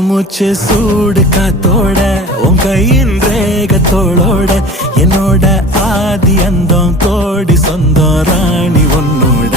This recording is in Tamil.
மூச்சு சூடு காத்தோட உன் கையின் ரேகத்தோளோட என்னோட ஆதி அந்தம் கோடி சொந்தம் ராணி உன்னோட